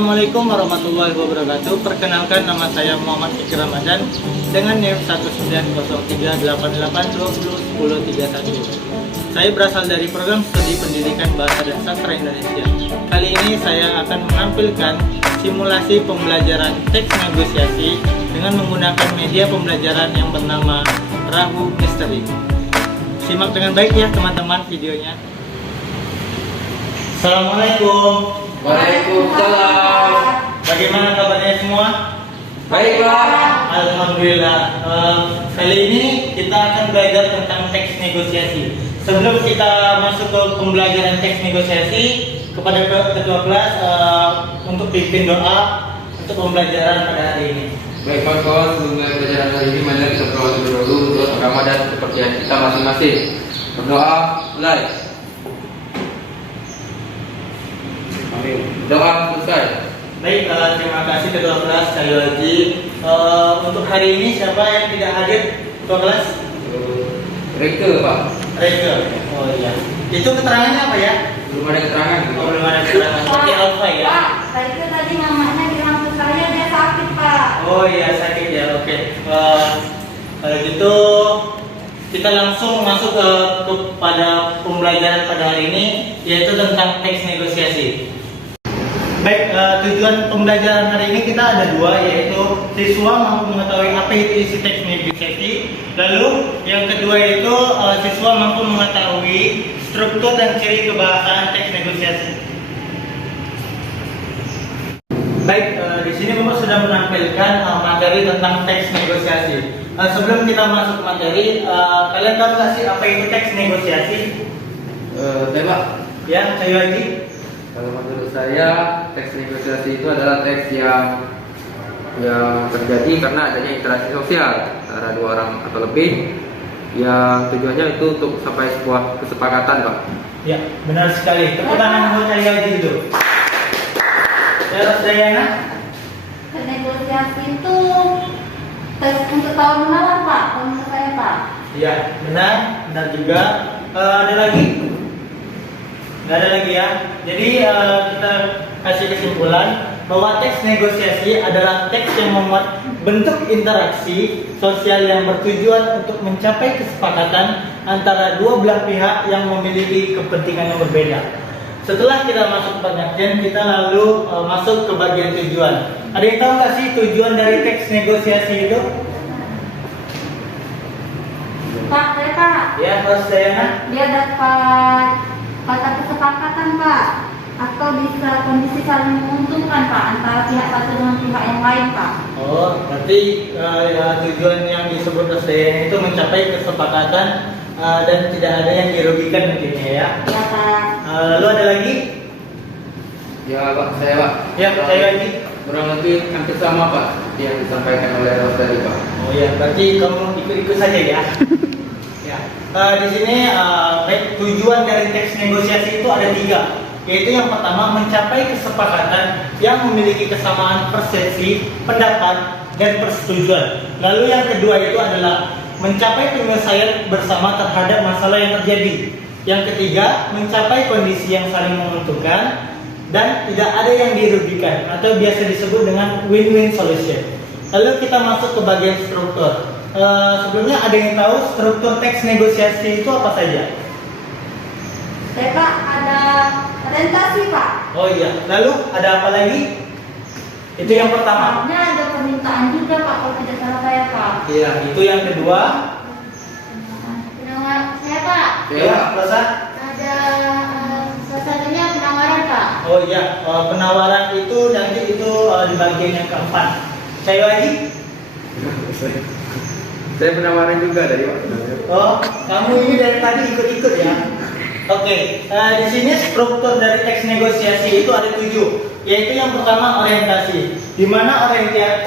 Assalamualaikum warahmatullahi wabarakatuh. Perkenalkan, nama saya Muhammad Fikri Ramadan dengan NIM 1903888201031. Saya berasal dari program studi pendidikan bahasa dan sastra Indonesia. Kali ini saya akan menampilkan simulasi pembelajaran teks negosiasi dengan menggunakan media pembelajaran yang bernama Rahu Misteri. Simak dengan baik ya teman-teman videonya. Assalamualaikum. Waalaikumsalam. Bagaimana kabarnya semua? Baik, Pak. Alhamdulillah. Kali ini kita akan belajar tentang teks negosiasi. Sebelum kita masuk ke pembelajaran teks negosiasi, kepada ketua kelas untuk pimpin doa untuk pembelajaran pada hari ini. Baik, kawan-kawan, sebelum mulai pelajaran hari ini, mari kita berdoa terlebih dahulu untuk agama dan kepercayaan kita masing-masing. Berdoa, mulai. Amin. Doa selesai. Baik, terima kasih ketua kelas sekali lagi. Untuk hari ini siapa yang tidak hadir ketua kelas? Reka, Pak. Reka. Oh iya. Itu keterangannya apa ya? Belum ada keterangan. Oh, belum ada keterangan. Seperti Alfa ya? Pak, tadi itu tadi mamanya bilang ke saya dia sakit, Pak. Oh iya, sakit ya. Oke. Kalau gitu kita langsung masuk kepada pembelajaran pada hari ini, yaitu tentang teks negosiasi. Baik, tujuan pembelajaran hari ini kita ada dua, yaitu siswa mampu mengetahui apa itu isi teks negosiasi. Lalu yang kedua itu siswa mampu mengetahui struktur dan ciri kebahasaan teks negosiasi. Baik, di sini Bapak sudah menampilkan materi tentang teks negosiasi. Sebelum kita masuk ke materi, kalian tahu nggak sih apa itu teks negosiasi? Pak. Ya, saya lagi. Kalau menurut saya, teks negosiasi itu adalah teks yang terjadi karena adanya interaksi sosial antara dua orang atau lebih, yang tujuannya itu untuk sampai sebuah kesepakatan, Pak. Ya, benar sekali. Tepuk tangan buat saya lagi dulu. Ya, Dayana. Negosiasi itu tes untuk tawar menawar, Pak. Kalau menurut saya, Pak. Ya, benar juga. Ada lagi? Nggak ada lagi ya. Jadi kita kasih kesimpulan bahwa teks negosiasi adalah teks yang memuat bentuk interaksi sosial yang bertujuan untuk mencapai kesepakatan antara dua belah pihak yang memiliki kepentingan yang berbeda. Setelah kita masuk ke pengertian, kita lalu masuk ke bagian tujuan. Ada yang tahu nggak sih tujuan dari teks negosiasi itu? Pak, saya, Pak. Ya, Mas Dayana. Dia dapat kata kesepakatan, Pak. Atau bisa kondisi saling menguntungkan, Pak, antara pihak satu dengan pihak yang lain, Pak. Oh, berarti tujuan yang disebut Mas Dayana itu mencapai kesepakatan dan tidak ada yang dirugikan mungkin ya. Ya, Pak. Lalu ada lagi? Ya, Pak. Saya, Pak. Ya, saya lagi. Kurang lebih hampir sama, Pak, seperti yang disampaikan oleh Ros tadi, Pak. Oh ya, berarti kamu ikut-ikut saja ya. Ya. Di sini baik, tujuan dari teks negosiasi itu ada tiga, yaitu yang pertama mencapai kesepakatan yang memiliki kesamaan persepsi, pendapat, dan persetujuan. Lalu yang kedua itu adalah mencapai penyelesaian bersama terhadap masalah yang terjadi. Yang ketiga, mencapai kondisi yang saling menguntungkan dan tidak ada yang dirugikan atau biasa disebut dengan win-win solution. Lalu kita masuk ke bagian struktur. Sebelumnya ada yang tahu struktur teks negosiasi itu apa saja? Saya, Pak, ada orientasi, Pak. Oh iya. Lalu ada apa lagi? Itu yang pertama. Soalnya ada permintaan juga, Pak, kalau tidak salah saya, Pak. Iya, itu yang kedua. Saya, Pak. Ya, Rosa. Ada salah satunya penawaran, Pak. Oh iya, penawaran itu nanti itu di bagian yang keempat. Saya lagi. Saya penawaran juga dari Pak. Oh, kamu ini dari tadi ikut-ikut ya? Oke, di sini struktur dari teks negosiasi itu ada 7, yaitu yang pertama orientasi, di mana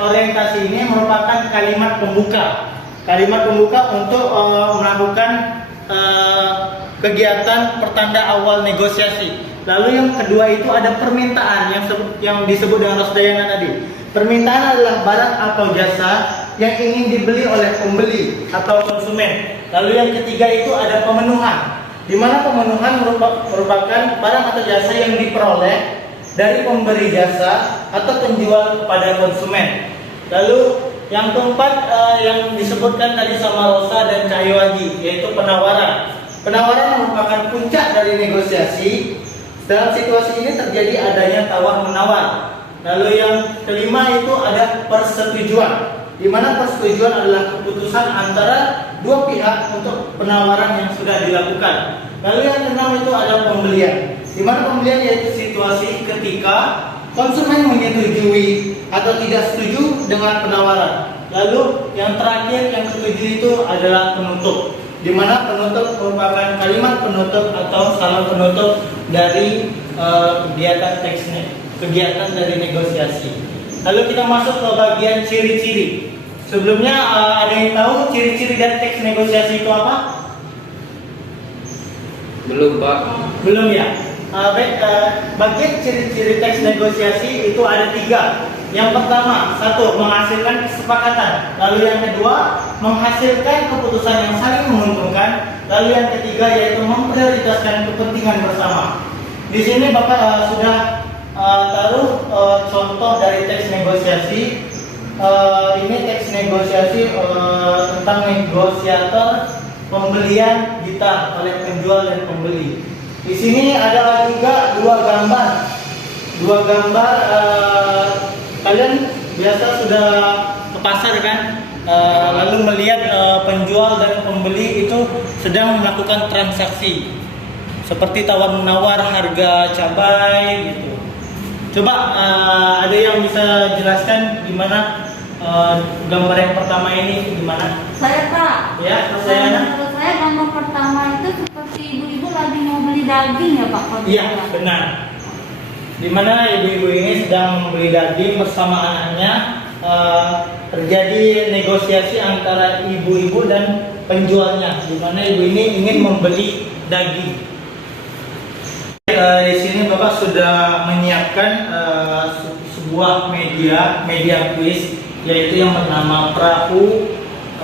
orientasi ini merupakan kalimat pembuka untuk melakukan kegiatan pertanda awal negosiasi. Lalu yang kedua itu ada permintaan yang disebut dengan Rosdayana tadi. Permintaan adalah barang atau jasa yang ingin dibeli oleh pembeli atau konsumen. Lalu yang ketiga itu ada pemenuhan, di mana pemenuhan merupakan barang atau jasa yang diperoleh dari pemberi jasa atau penjual kepada konsumen. Lalu yang keempat yang disebutkan tadi sama Rosa dan Cahyo Haji, yaitu penawaran. Penawaran merupakan puncak dari negosiasi. Dalam situasi ini terjadi adanya tawar-menawar. Lalu yang kelima itu ada persetujuan, di mana persetujuan adalah keputusan antara dua pihak untuk penawaran yang sudah dilakukan. Lalu yang keenam itu ada pembelian, di mana pembelian yaitu situasi ketika konsumen menyetujui atau tidak setuju dengan penawaran. Lalu yang terakhir yang ketujuh itu adalah penutup, di mana penutup merupakan kalimat penutup atau salam penutup dari kegiatan dari negosiasi. Lalu kita masuk ke bagian ciri-ciri. Sebelumnya ada yang tahu ciri-ciri dari teks negosiasi itu apa? Belum, Pak. Belum ya? Bagian ciri-ciri teks negosiasi itu ada 3. Yang pertama, 1. Menghasilkan kesepakatan. Lalu yang kedua, menghasilkan keputusan yang saling menguntungkan. Lalu yang ketiga yaitu memprioritaskan kepentingan bersama. Di sini Bapak sudah taruh contoh dari teks negosiasi. Ini teks negosiasi tentang negosiator pembelian gitar oleh penjual dan pembeli. Di sini ada juga dua gambar. Kalian biasa sudah ke pasar kan, lalu melihat penjual dan pembeli itu sedang melakukan transaksi seperti tawar-menawar harga cabai gitu. Coba ada yang bisa jelaskan gimana gambar yang pertama ini gimana? Saya Pak. Ya, saya. Menurut saya gambar pertama itu seperti ibu-ibu lagi mau beli daging ya Pak? Iya, benar. Di mana ibu-ibu ini sedang membeli daging bersama anaknya. Terjadi negosiasi antara ibu-ibu dan penjualnya, di mana ibu ini ingin membeli daging. Di sini Bapak sudah menyiapkan sebuah media quiz, yaitu yang bernama Perahu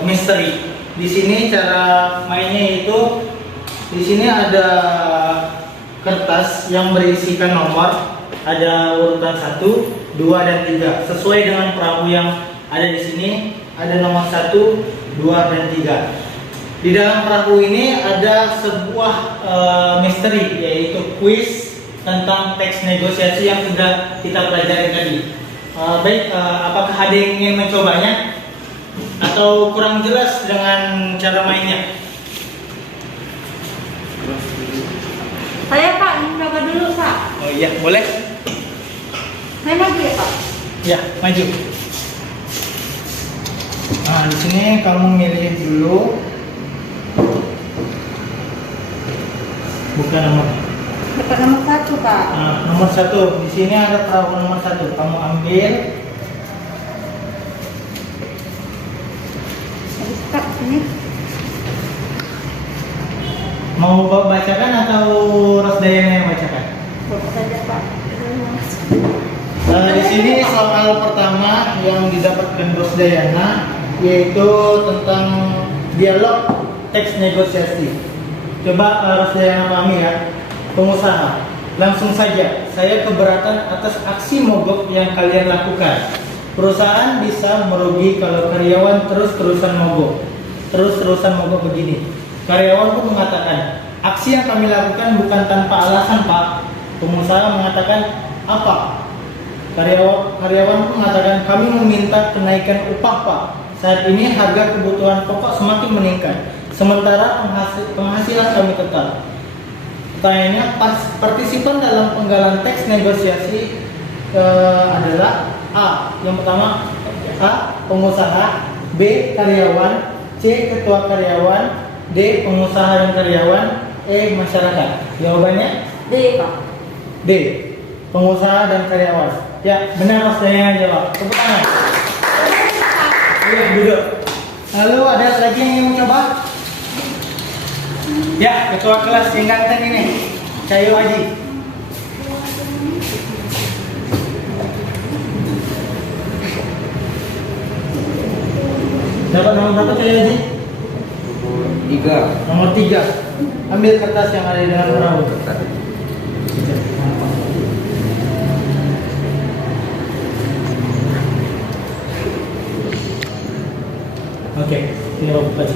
Misteri. Di sini cara mainnya itu, di sini ada kertas yang berisikan nomor, ada urutan 1, 2, dan 3. Sesuai dengan perahu yang ada di sini, ada nomor 1, 2, dan 3. Di dalam perahu ini ada sebuah misteri, yaitu kuis tentang teks negosiasi yang sudah kita pelajari tadi. Apakah ada yang ingin mencobanya? Atau kurang jelas dengan cara mainnya? Saya Pak, ingin coba dulu Pak. Oh iya, boleh? Saya maju ya Pak? Ya, maju. Nah, di sini kamu milih dulu. Bukan nomor. Dapat nomor 1 Pak. Nah, nomor 1. Di sini ada perahu nomor 1. Kamu ambil. Habis Pak, sini. Mau bacakan atau Rosdayana yang bacakan? Bapak saja Pak. Di sini soal pertama yang didapatkan Rosdayana yaitu tentang dialog teks negosiasi. Coba Rosdayana pahami ya. Pengusaha, langsung saja, saya keberatan atas aksi mogok yang kalian lakukan. Perusahaan bisa merugi kalau karyawan terus-terusan mogok. Terus-terusan mogok begini. Karyawan pun mengatakan, aksi yang kami lakukan bukan tanpa alasan Pak. Pengusaha mengatakan, apa? Karyawan pun mengatakan, kami meminta kenaikan upah Pak. Saat ini harga kebutuhan pokok semakin meningkat, sementara penghasilan kami tetap. Pertanyaannya, partisipan dalam penggalan teks negosiasi adalah A. Yang pertama, A. Pengusaha, B. Karyawan, C. Ketua karyawan, D. Pengusaha dan karyawan, E. Masyarakat. Jawabannya D Pak. D. Pengusaha dan karyawan. Ya, benar Mas Dayana jawab. Tepuk tangan. Iya, duduk. Lalu ada lagi yang ingin mencoba? Ya, ketua kelas yang ganteng ini, Cahyo Haji. Dapat nomor berapa Cahyo Haji? Nomor 3. Nomor 3. Ambil kertas yang ada di dalam perahu. Oke, ini open.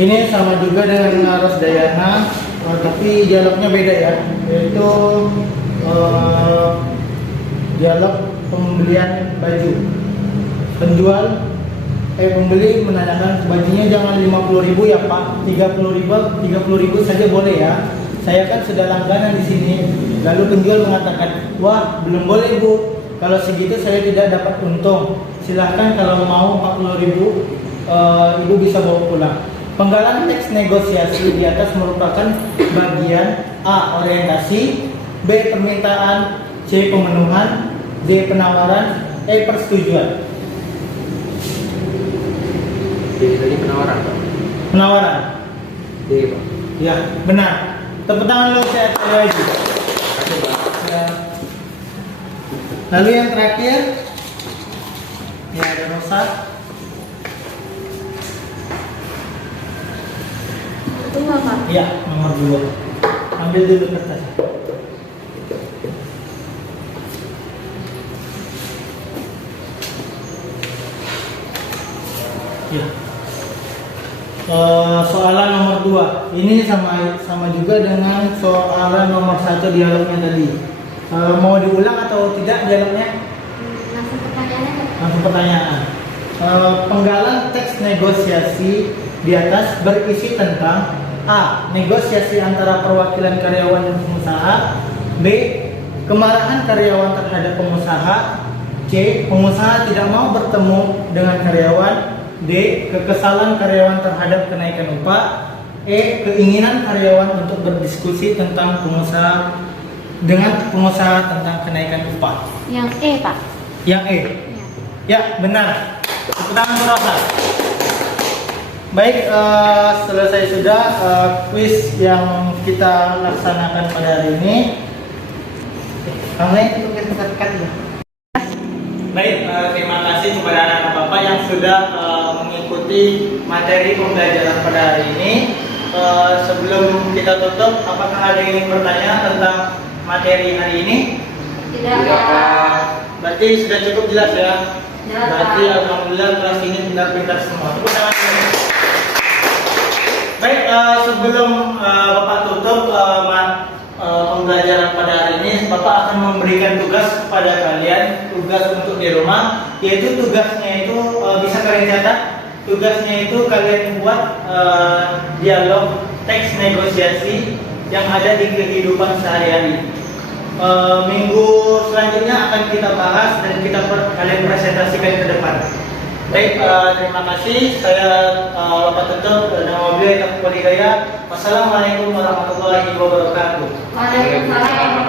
Ini sama juga dengan Ros Dayana, tapi dialognya beda ya, yaitu dialog pembelian baju. Pembeli menanyakan bajunya jangan 50.000 ya Pak, 30.000 saja boleh ya. Saya kan sudah langganan di sini. Lalu penjual mengatakan, wah belum boleh Bu, kalau segitu saya tidak dapat untung. Silahkan kalau mau 40.000 Ibu bisa bawa pulang. Penggalan teks negosiasi di atas merupakan bagian A. Orientasi, B. Permintaan, C. Pemenuhan, D. Penawaran, E. Persetujuan. Jadi tadi penawaran Pak. Penawaran. D Pak. Ya, benar. Tepuk tangan dulu saya lagi. Oke Pak. Ya. Lalu yang terakhir, ya ada Rosa. Itu nggak Pak? Ya, nomor 2. Ambil dulu kertas. Ya. Soalan nomor 2. Ini sama juga dengan soalan nomor 1 dialognya tadi. Mau diulang atau tidak dialognya? Langsung pertanyaannya Pak. Langsung pertanyaan. Penggalan teks negosiasi di atas berisi tentang A. Negosiasi antara perwakilan karyawan dan pengusaha, B. Kemarahan karyawan terhadap pengusaha, C. Pengusaha tidak mau bertemu dengan karyawan, D. Kekesalan karyawan terhadap kenaikan upah, E. Keinginan karyawan untuk berdiskusi tentang pengusaha dengan pengusaha tentang kenaikan upah. Yang E Pak. Yang E. Ya. Ya, benar. Tepuk tangan untuk Rosa. Baik, selesai sudah kuis yang kita laksanakan pada hari ini. Kamu itu kita ya. Baik, terima kasih kepada anak-anak Bapak yang sudah mengikuti materi pembelajaran pada hari ini. Sebelum kita tutup, apakah ada yang ingin bertanya tentang materi hari ini? Tidak Pak. Berarti sudah cukup jelas ya? Jelas, Berarti Pak. alhamdulillah kelas ini pintar-pintar semua. Tepuk tangan dulu. Baik, sebelum Bapak tutup pembelajaran pada hari ini, Bapak akan memberikan tugas kepada kalian, tugas untuk di rumah, yaitu tugasnya itu bisa kalian catat. Tugasnya itu kalian buat dialog teks negosiasi yang ada di kehidupan sehari-hari. Minggu selanjutnya akan kita bahas dan kalian presentasikan ke depan. Baik, terima kasih. Saya Bapak tutup dengan wabillahi taufiq wal hidayah. Wassalamualaikum warahmatullahi wabarakatuh. Waalaikumsalam.